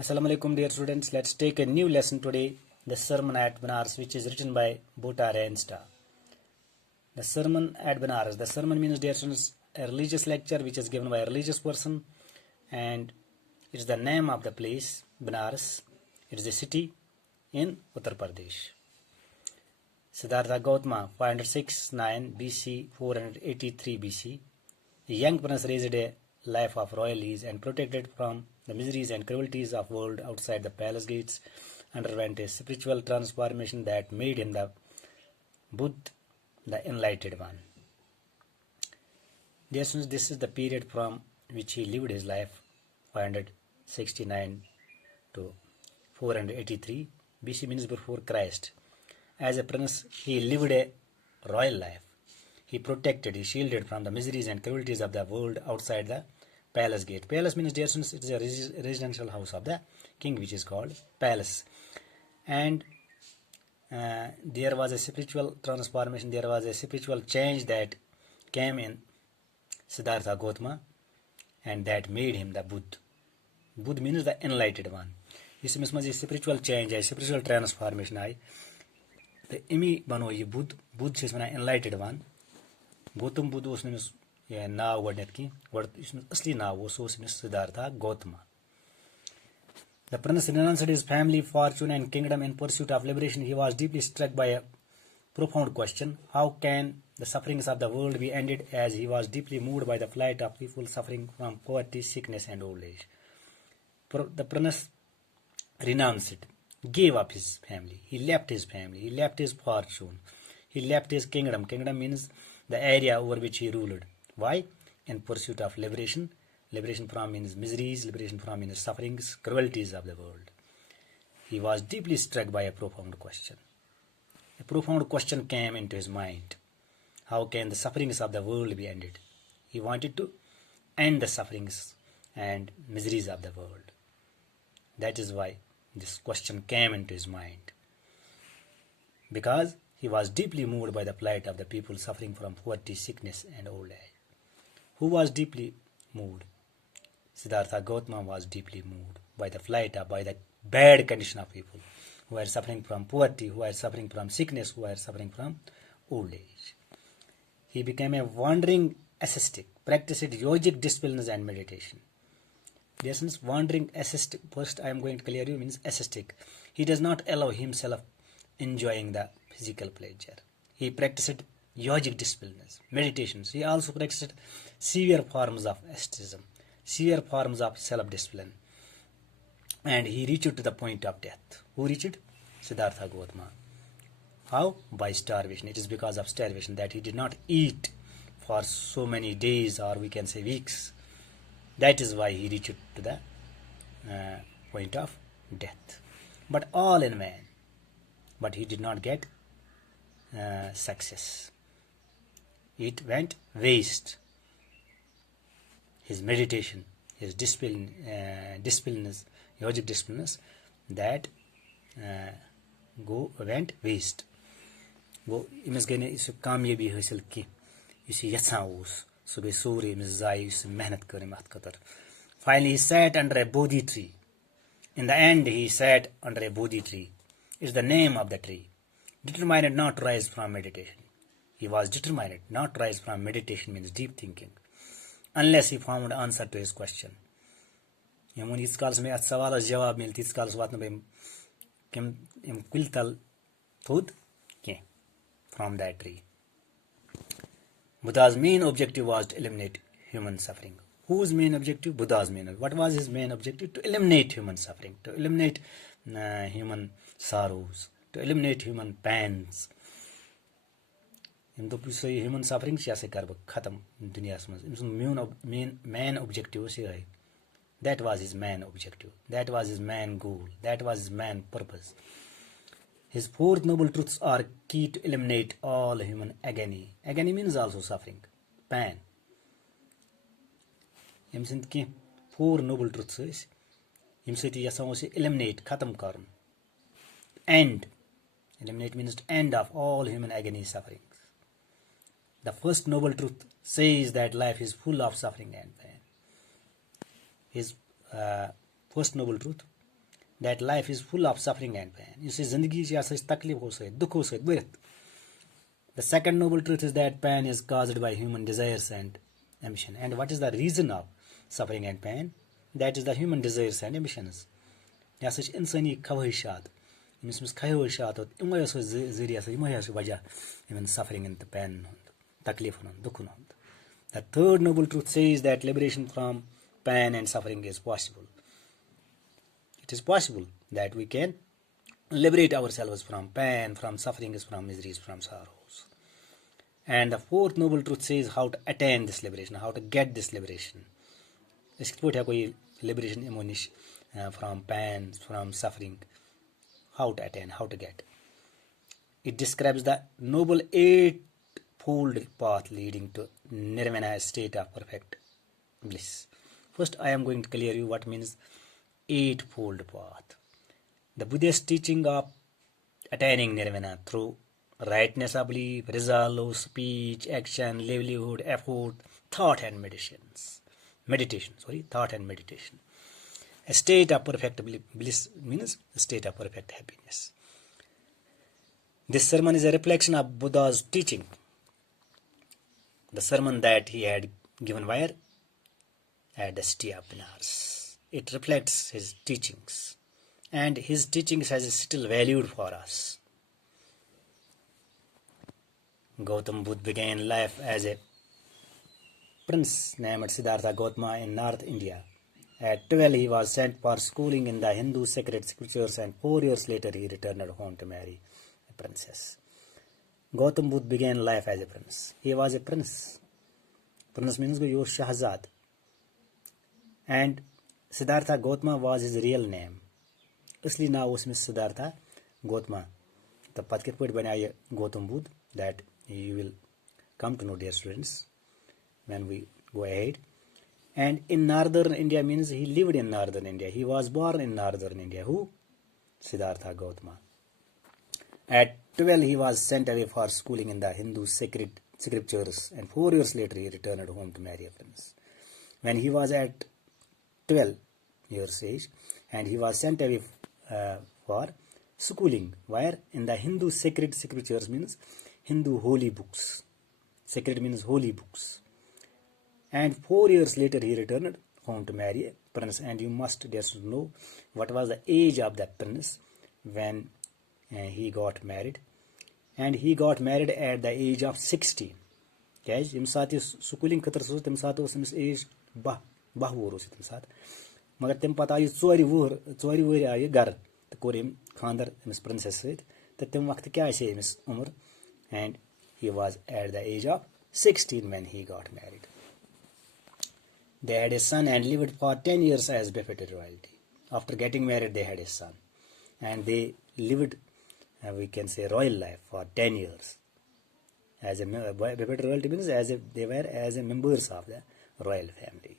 Assalamu alaikum dear students. Let's take a new lesson today, the Sermon at Banaras, which is written by Bhutta Rensta. The Sermon at Banaras. The sermon means, dear students, a religious lecture which is given by a religious person, and it's the name of the place, Banaras. It is a city in Uttar Pradesh. Siddhartha Gautama, 506-9 BC, 483 BC. A young prince raised a life of royal ease and protected from the miseries and cruelties of world outside the palace gates, underwent a spiritual transformation that made him the Buddha, the enlightened one. Dear students, this is the period from which he lived his life, 569 to 483 BC, means before Christ. As a prince, he lived a royal life. He protected, he shielded from the miseries and cruelties of the world outside the palace gate. Palace means, dear students, it is a residential house of the king, which is called palace. And there was a spiritual transformation, there was a spiritual change that came in Siddhartha Gautama, and that made him the Buddha. Buddha means the enlightened one. इसमें समझिए spiritual change है, spiritual transformation आई, तो Emmy बनो ये बुद्ध. बुद्ध से इसमें enlightened one. Gautam Buddha उसने ये नाव वर्णित की, इसमें असली नाव वो सो इसमें Siddhartha Gautama. The prince renounced his family, fortune, and kingdom in pursuit of liberation. He was deeply struck by a profound question: how can the sufferings of the world be ended? As he was deeply moved by the plight of people suffering from poverty, sickness, and old age. The prince renounced, gave up his family. He left his family. He left his fortune. He left his kingdom. Kingdom means the area over which he ruled. Why? In pursuit of liberation. Liberation from means miseries, liberation from means sufferings, cruelties of the world. He was deeply struck by a profound question. A profound question came into his mind. How can the sufferings of the world be ended? He wanted to end the sufferings and miseries of the world. That is why this question came into his mind. Because he was deeply moved by the plight of the people suffering from poverty, sickness, and old age. Who was deeply moved? Siddhartha Gautama was deeply moved by the by the bad condition of people who are suffering from poverty, who are suffering from sickness, who are suffering from old age. He became a wandering ascetic, practiced yogic disciplines and meditation. Dear students, wandering ascetic, first I am going to clear you, means ascetic. He does not allow himself enjoying the physical pleasure. He practiced yogic disciplines, meditations. He also practiced severe forms of asceticism, severe forms of self-discipline. And he reached to the point of death. Who reached? Siddhartha Gautama. How? By starvation. It is because of starvation that he did not eat for so many days, or we can say weeks. That is why he reached to the point of death. But all in vain. But he did not get success. It went waste. His meditation, his discipline, yogic disciplines, that went waste. वो इमस गई ने इस कामयाबी हासिल की, इसे यत्सान ओस, सो गई सोरे इमस जाय, इस मेहनत करे मत Qatar. Finally, he sat under a Bodhi tree. In the end, he sat under a Bodhi tree. It's the name of the tree. Determined not to rise from meditation. He was determined not to rise from meditation, means deep thinking, unless he found answer to his question. Yamun is calls me at Savalas Jawab Mil Tiscals Watnabim Kim Quiltal Thud from that tree. Buddha's main objective was to eliminate human suffering. Whose main objective? Buddha's main objective. What was his main objective? To eliminate human suffering, to eliminate human sorrows, to eliminate human pains. Human suffering कैसे कर खत्म दुनिया में main objective से है. That was his main objective. That was his main goal. That was his main purpose. His fourth noble truths are key to eliminate all human agony. Agony means also suffering, pain. यम सिंध की four noble truths is यम सिंध यसाओं से eliminate खत्म करन. End. Eliminate means to end of all human agony, suffering. The first noble truth says that life is full of suffering and pain. His first noble truth that life is full of suffering and pain. You see, zindagi chi asa taklifo se, dukho se bharit. The second noble truth is that pain is caused by human desires and ambition. And what is the reason of suffering and pain? That is the human desires and ambitions. Yasa chi insani khwahishat. Mis khwahishat imay so ziriya so imay so wajah even suffering and the pain taklif dukh. The third noble truth says that liberation from pain and suffering is possible. It is possible that we can liberate ourselves from pain, from sufferings, from miseries, from sorrows. And the fourth noble truth says how to attain this liberation, how to get this liberation. Is koi liberation imonish from pain, from suffering, how to attain, how to get. It describes the noble eightfold path leading to nirvana, state of perfect bliss. First, I am going to clear you what means eightfold path. The Buddhist teaching of attaining nirvana through rightness of belief, resolve, speech, action, livelihood, effort, thought and meditation. Thought and meditation. A state of perfect bliss means a state of perfect happiness. This sermon is a reflection of Buddha's teaching. The sermon that he had given where? At the city of Benares. It reflects his teachings. And his teachings has still valued for us. Gautam Buddha began life as a prince named Siddhartha Gautama in North India. At 12 he was sent for schooling in the Hindu sacred scriptures, and 4 years later he returned home to marry a princess. Gautam Buddha began life as a prince. He was a prince. Prince means your Shahzad. And Siddhartha Gautama was his real name. Isli now was Miss Siddhartha Gautama. The path put banaya Gautam Buddha, that you will come to know, dear students, when we go ahead. And in northern India means he lived in northern India. He was born in northern India. Who? Siddhartha Gautama. At 12 he was sent away for schooling in the Hindu sacred scriptures, and 4 years later he returned home to marry a prince. When he was at 12 years age, and he was sent away for schooling, where? In the Hindu sacred scriptures means Hindu holy books. Sacred means holy books. And 4 years later he returned home to marry a prince. And you must just know what was the age of that prince when he got married. And he got married at the age of 16. Guys, schooling age bah मगर तम पता आयु चोरी वुहर आयु गर तो core खानदर Amish princess सहित तो तम वक्त क्या अमिस उम्र and he was at the age of 16 when he got married. They had a son and lived for 10 years as befitted royalty. After getting married they had a son and they lived we can say royal life for 10 years as a befitted royalty means as if they were as a members of the royal family.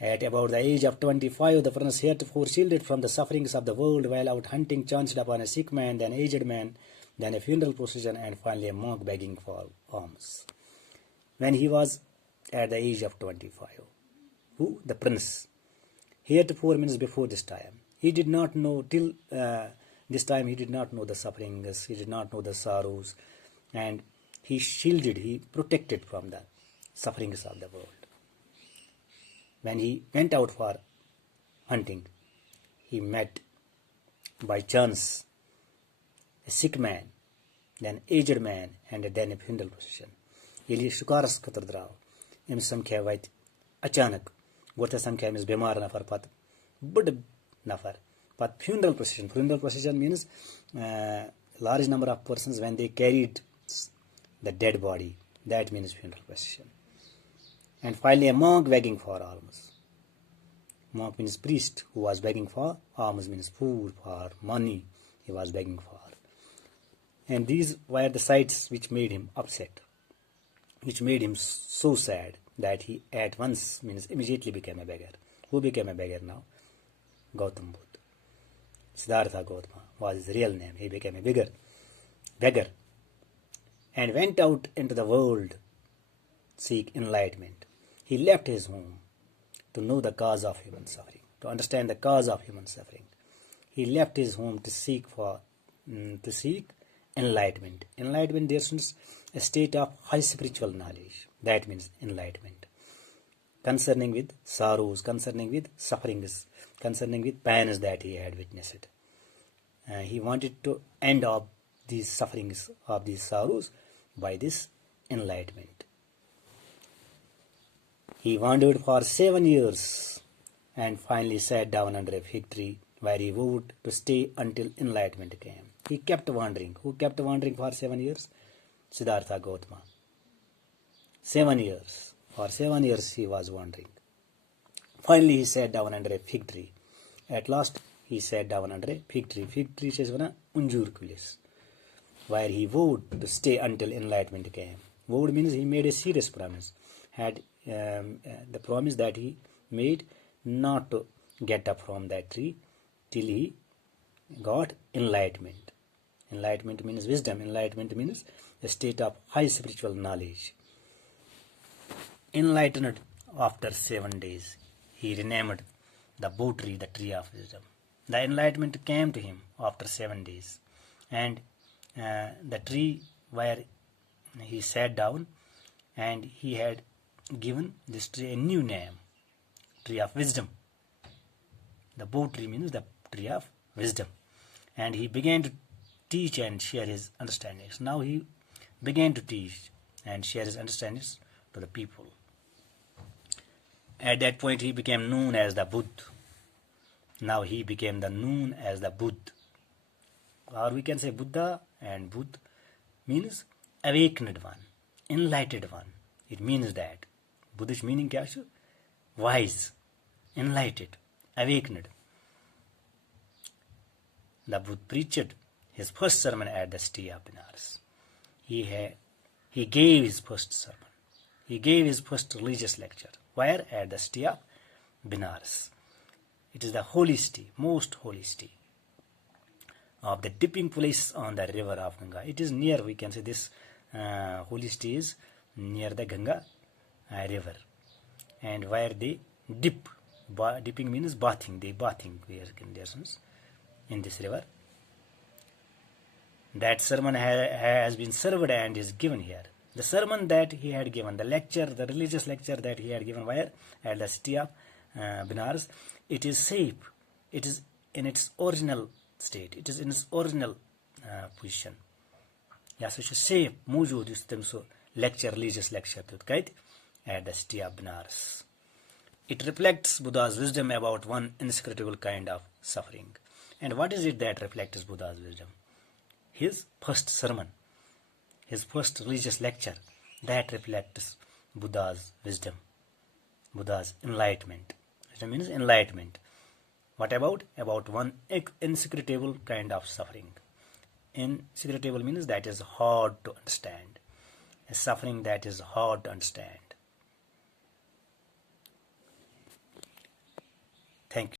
At about the age of 25, the prince heretofore shielded from the sufferings of the world while out hunting chanced upon a sick man, then aged man, then a funeral procession, and finally a monk begging for alms. When he was at the age of 25, who? The prince. Heretofore means before this time. He did not know till this time he did not know the sufferings, he did not know the sorrows, and he shielded, he protected from the sufferings of the world. When he went out for hunting, he met by chance a sick man, then aged man, and then a funeral procession. Yeli shukaras khatar draw. Im samkhya vait achanak. Gorta samkhya is bemar nafar pat bud nafar. But funeral procession. Funeral procession means large number of persons when they carried the dead body. That means funeral procession. And finally a monk begging for alms. Monk means priest who was begging for alms, means food, for money he was begging for. And these were the sights which made him upset, which made him so sad that he at once means immediately became a beggar. Who became a beggar now? Gautam Buddha. Siddhartha Gautama was his real name. He became a beggar and went out into the world seek enlightenment. He left his home to know the cause of human suffering. to understand the cause of human suffering. He left his home to seek enlightenment. Enlightenment, dear students, a state of high spiritual knowledge. That means enlightenment. Concerning with sorrows, concerning with sufferings, concerning with pains that he had witnessed. He wanted to end up these sufferings, of these sorrows, by this enlightenment. He wandered for 7 years and finally sat down under a fig tree where he vowed to stay until enlightenment came. He kept wandering. Who kept wandering for 7 years? Siddhartha Gautama. 7 years. For 7 years he was wandering. Finally he sat down under a fig tree. At last he sat down under a fig tree. Fig tree is one unjur kulis, where he vowed to stay until enlightenment came. Vowed means he made a serious promise. Had the promise that he made not to get up from that tree till he got enlightenment. Enlightenment means wisdom. Enlightenment means a state of high spiritual knowledge. Enlightened after 7 days, he renamed the Bo tree the tree of wisdom. The enlightenment came to him after 7 days, and the tree where he sat down, and he had given this tree a new name, tree of wisdom. The Bo tree means the tree of wisdom, and he began to teach and share his understandings. Now he began to teach and share his understandings to the people. At that point he became known as the Buddha. Now he became known as the Buddha. Or we can say Buddha, and Buddha means awakened one, enlightened one. It means that. Buddhist meaning kya hai? Wise, enlightened, awakened. The Buddha preached his first sermon at the city of Benares. He gave his first sermon. He gave his first religious lecture. Where? At the city of Benares. It is the holy city, most holy city of the dipping place on the river of Ganga. It is near, we can say this holy city is near the Ganga river, and where they dip. Dipping means bathing. They bathing in this river. That sermon has been served and is given here. The sermon that he had given, the lecture, the religious lecture that he had given where? At the city of Benares. It is safe. It is in its original state. It is in its original position. Ya so safe موجود يستمسو lecture, religious lecture at the city of Benares. It reflects Buddha's wisdom about one inscrutable kind of suffering. And what is it that reflects Buddha's wisdom? His first sermon, his first religious lecture, that reflects Buddha's wisdom, Buddha's enlightenment. It means enlightenment. What about? About one inscrutable kind of suffering. Inscrutable means that is hard to understand. A suffering that is hard to understand. Thank you.